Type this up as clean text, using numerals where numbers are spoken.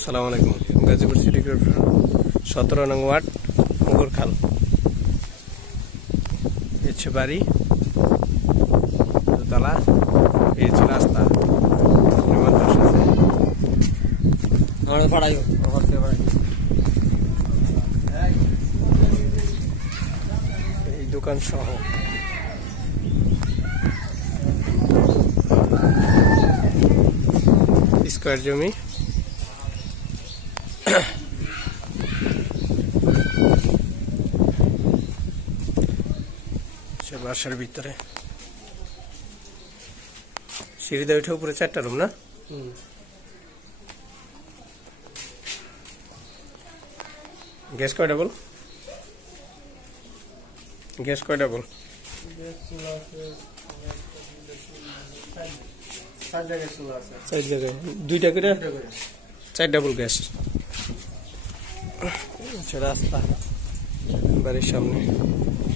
আসসালামু আলাইকুম। Gazipur city corporation 17 নং ওয়ার্ড মুগরখাল। এই হচ্ছে বাড়ি, দোতলা। এই হচ্ছে রাস্তা। এই দোকান সহ স্কয়ার জমি। বাসার ভিতরে সিঁড়িতে উঠে উপরে 4টা রুম না? গ্যাস কয়টা বল? গ্যাস কয়টা বল? 4 জায়গায় 2টা করে 4 ডাবল গ্যাস। রাস্তা বাড়ির সামনে।